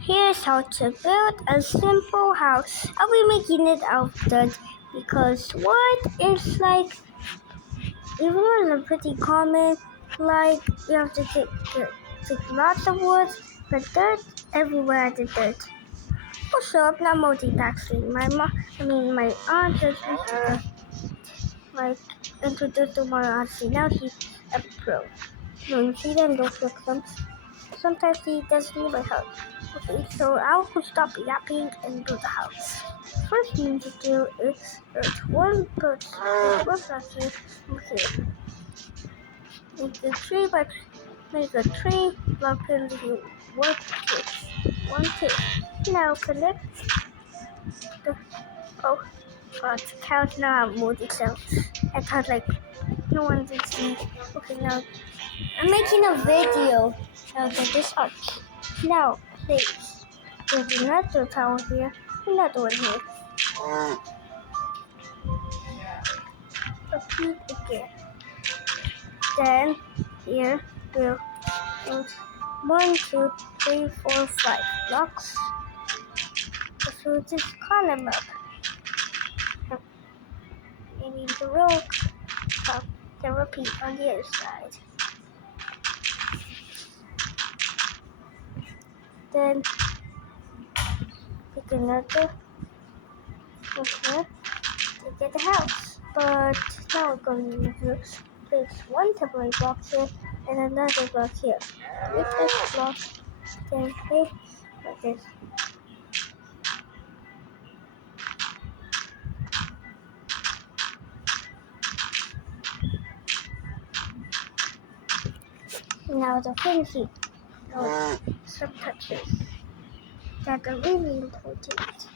Here's how to build a simple house. I'll be making it out of dirt because what is like, even though it's pretty common, like you have to take lots of wood, but dirt everywhere at the dirt. Also, I'm not multitasking. My aunt just recently like introduced to my auntie. Now she's a pro. No, she then goes with them. Sometimes he does need my help. Okay, so I'll stop yapping and build the house. First thing you need to do is put one block here, okay. Make a tree block into one, two. Now connect the, oh god, count now I'm multi-cell. I thought like no one did see. Okay, now I'm making a video. Now get this up. Now, please. There's another tower here, another one here. Repeat again. Then, here we'll put 1, 2, 3, 4, 5 blocks. So just column up. Maybe the row up. Then repeat on the other side. Then, pick another one here to get the house. But now we're going to place one temporary block here and another block here. With this block, then place like this. Now the finishing. Now some touches that are really important.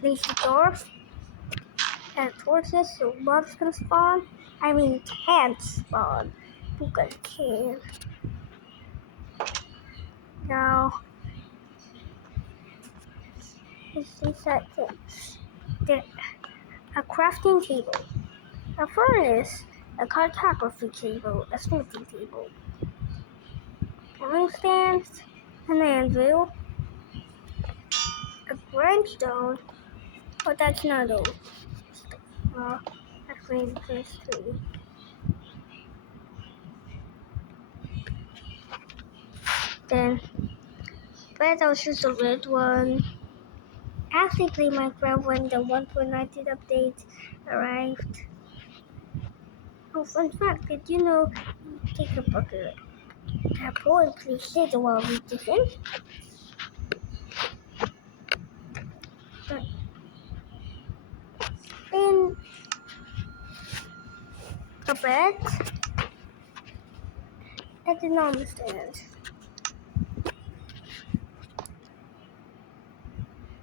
Place the door and torches so mobs can spawn. I mean can't spawn. Because can. Now this is that thing. A crafting table, a furnace, a cartography table, a smithing table, brewing stands, an anvil, a grindstone. Oh, that's not all. Actually, there's 3. Then, but I'll choose the red one. I actually played Minecraft when the 1.19 update arrived. Oh, fun fact, did you know, take a bucket, apple, and place it while we listen? Then, a bed, and the normal stand.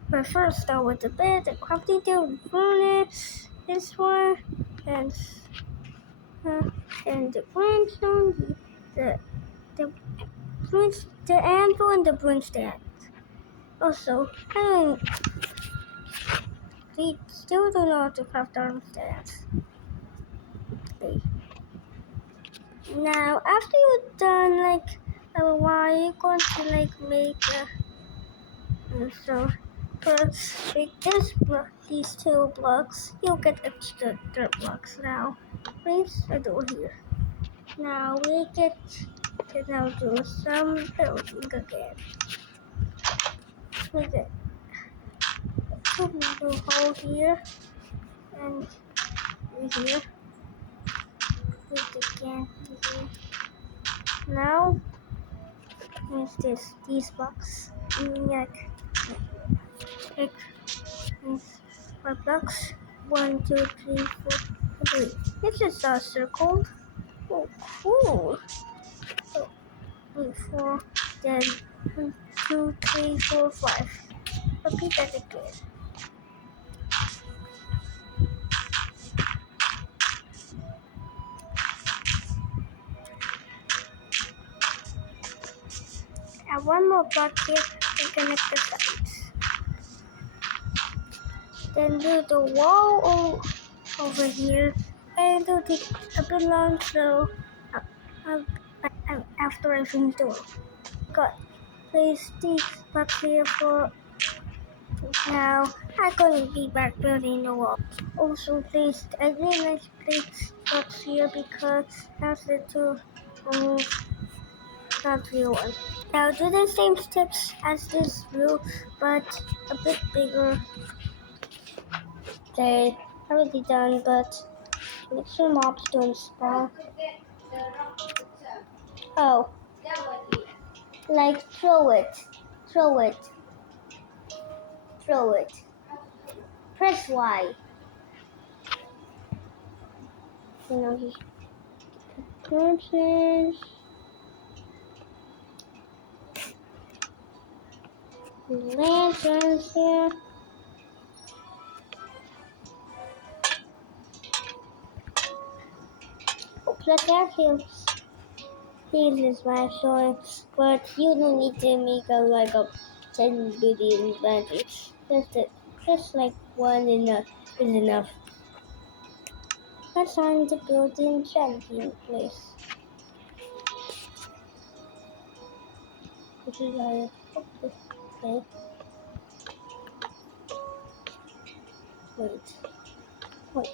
But first, start with the bed, the crafting table, the furnace, this one, and the grindstone, the anvil, and the broom stand. Also, we still don't know how to craft arm stands. Okay. Now, after you're done, like a while, you're going to like make so. First, make these 2 blocks. You'll get extra dirt blocks now. Place a door here. Now we get to now do some building again. We get a little hole here and here. This again here. Now here's these blocks. Like 4 blocks. 1, 2, 3, 4, 3. This is a circle. Oh, cool. So, 3, 4, then 1, 2, 3, 4, 5. Repeat get it good. Add one more block here and connect the sides. Then do the wall over here and do a bit long so uh, after I finish the wall. Got place the block here for now. I'm going to be back building the wall. Also placed a really nice place blocks here because that's the two not real one. Now do the same steps as this blue but a bit bigger. They already done, but make sure mobs don't spawn. Oh, like throw it, throw it, throw it. Press Y. You know, just corpses, lanterns here. Oh, plus actually, this is my story, but you don't need to make a like a 10 billion lanterns. Just like one enough is enough. That's time to build the enchanting place. Which is why I hope this way. Wait. Wait.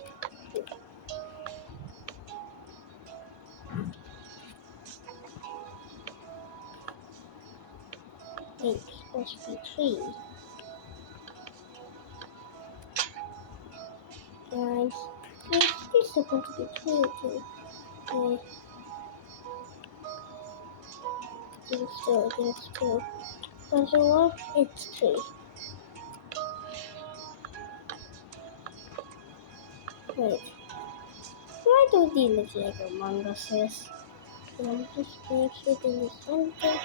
It's supposed to be 3. Guys, it's supposed to be 2 too. Okay. I think it's 2. But so what? It's 3. Wait. Why do they look like Among Us is? Just make sure they use something.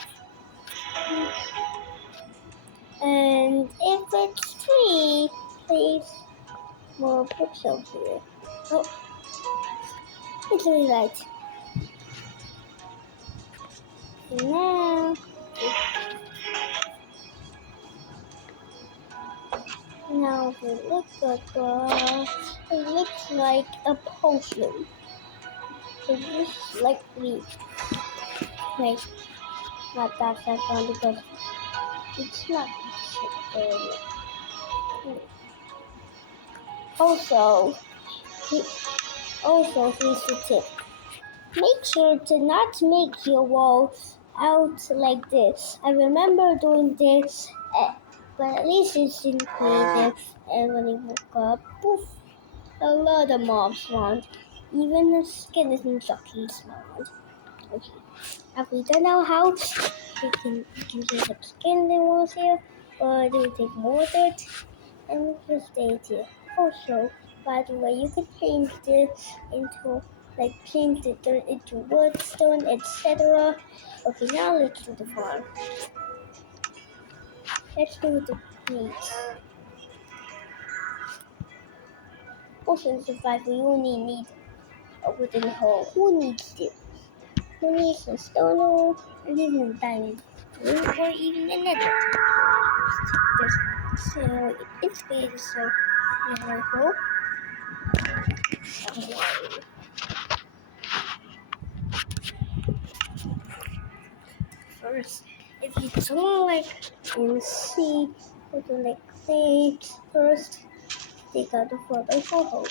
And if it's 3, please more pixels here. Oh, it's really light. Now, now if you look at the, it looks like a potion. So just like we make not that one because it's not also here's the tip. Make sure to not make your wall out like this. I remember doing this, but at least it didn't create it. And when you woke up, poof, a lot of mobs spawned. Even the skeleton jockey spawned. Okay, after we done our house, we can use some skeleton walls here, but it will take more dirt, and we'll just stay here. Also, by the way, you could change this into change the dirt into wood, stone, etc. Okay, now let's do the farm. Let's do the needs. Also, in survival, you only need a wooden hole. Who needs this? Who needs a stone hole, and even a diamond, or even a nether? So it's big, so nether hole. First, if you don't like and see what you like clay, first take out the 4x4 hole.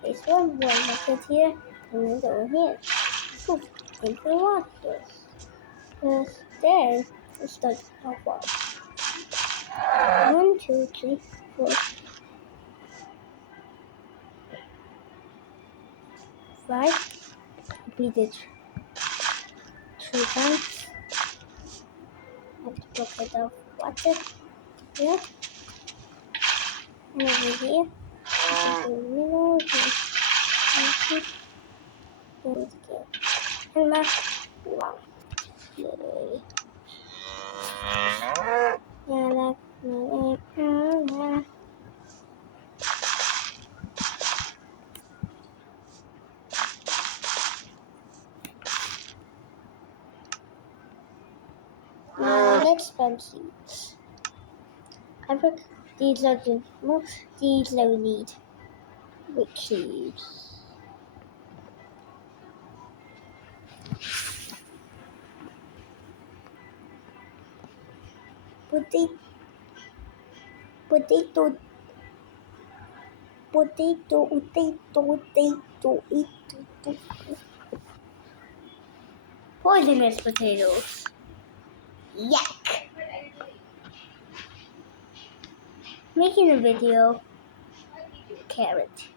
Place one bucket here and then go here. Poof, take the water. First, then you start how far. 1, 2, 3, 4, 5. Repeat it 3 times. Have to bucket of water here and over here. And last one. Literally. Yeah, fancy. I think these are the most these that we need. Which seeds? Potato, potato, potato, potato. Poisonous potatoes. Yuck! Making a video. Carrot.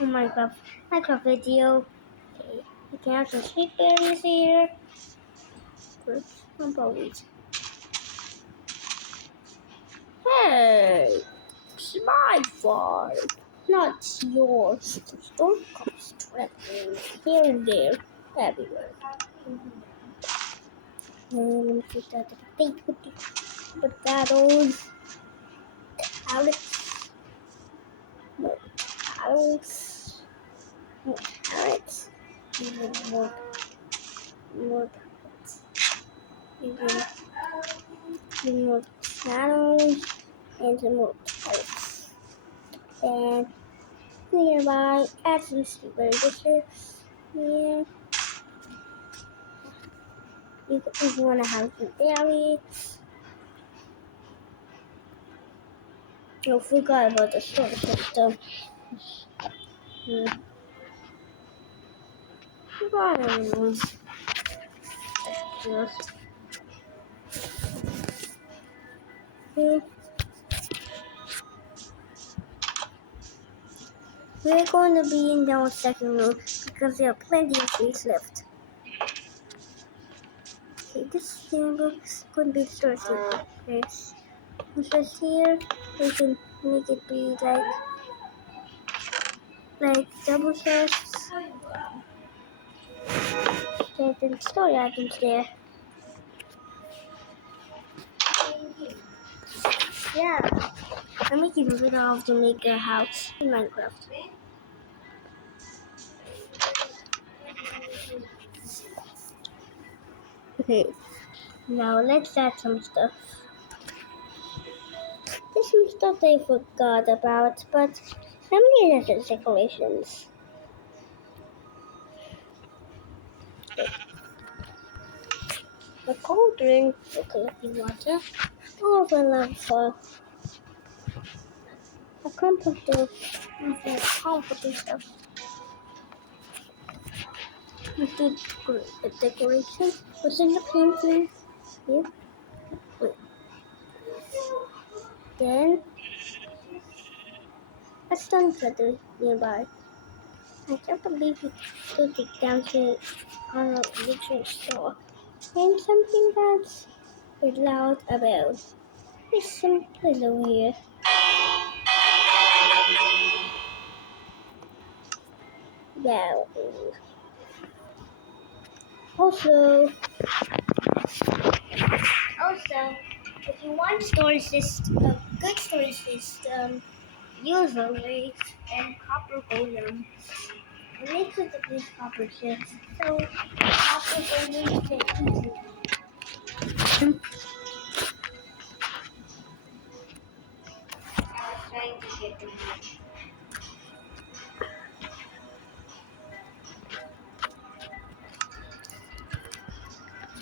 Oh, Minecraft video. Okay. You can have some sweet berries here. Good. Bumbleweeds. Hey! It's my farm, not yours. Don't come strapping here and there, everywhere. And put that potatoes, carrots, more carrots, more carrots, even more carrots, even more potatoes, and some more carrots. And nearby, add some strawberry dishes. Yeah. If you want to have some berries. I forgot about the storage system. Forgot everyone. Just. We're going to be in the second room because there are plenty of things left. Okay, this room is going to be storage space. Just here, we can make it be like double chests. There's story items there. Yeah, I'm making a video of to make a house in Minecraft. Okay, now let's add some stuff. There's some stuff I forgot about, but I'm gonna add the decorations. The cold drink, the collecting water, all the lava, a comforter, and the comforting stuff. With the decoration, what's in the painting? Here. Wait. Then a stone cutter nearby. I can't believe it to take down to on a literal store. And something that's loud about. There's some pillow here. Well, also, if you want storage system, a good storage system, use always and copper golem. It makes it at least copper chips, so copper golem can easily. Trying to get them.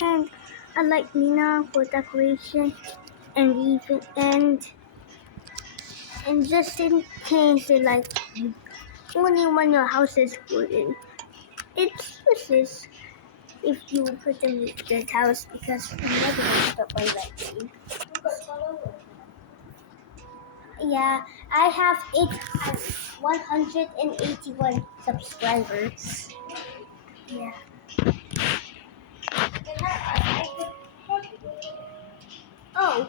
And I like Nina for decoration and even and just in case they like only when your house is wooden. It's useless if you put them in the house because you never know stuff like that. Yeah, I have 181 subscribers. Yeah. Oh,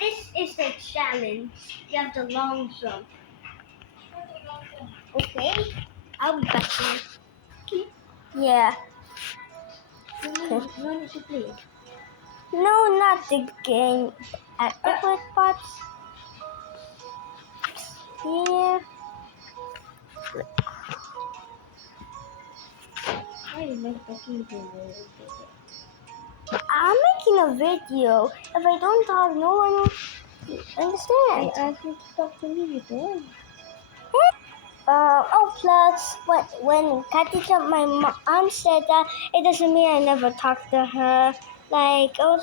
this is the challenge. You have the long jump. Okay, I'll be back here. Yeah. Okay. No need to play. No, not the game. At the first spots. Here. I remember talking to you. I'm making a video. If I don't talk, no one will I understand. asked you to talk to me, you don't. Plus, when Katika, my mom said that, it doesn't mean I never talk to her. Like, oh,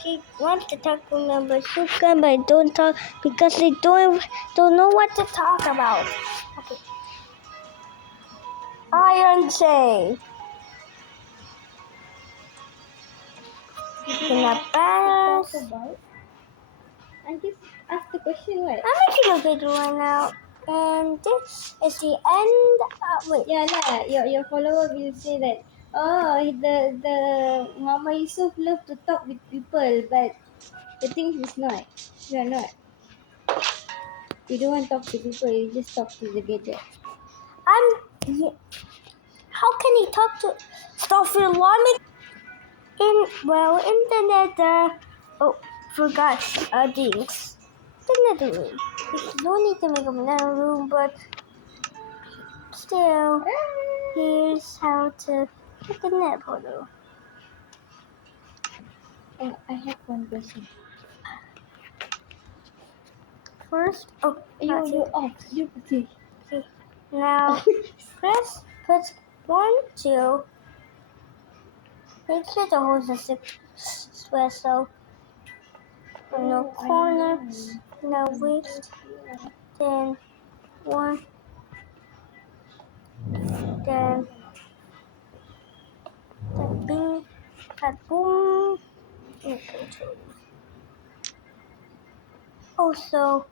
she wants to talk to me, but she can, but I don't talk because they don't know what to talk about. Okay. Iron Chain. You don't In know a what to talk balance. about. I just asked the question, what? I'm making a video right now. And this is the end. Wait. Yeah, lah. Your follower will say that, oh, the Mama Yusuf love to talk with people, but the thing is not. You are not. You don't want to talk to people. You just talk to the gadget. Yeah, how can he talk to Starfield? In the nether. Oh, forgot things. The nether room. You don't need to make a nether room, but still, here's how to make a nether portal. Oh, I have one question. First, You that's you it. off. You okay? Okay. Now, put 1, 2. Make sure the holes are square so no Oh, I corners, no know. waste. Then one, then that bing, that boom. Also,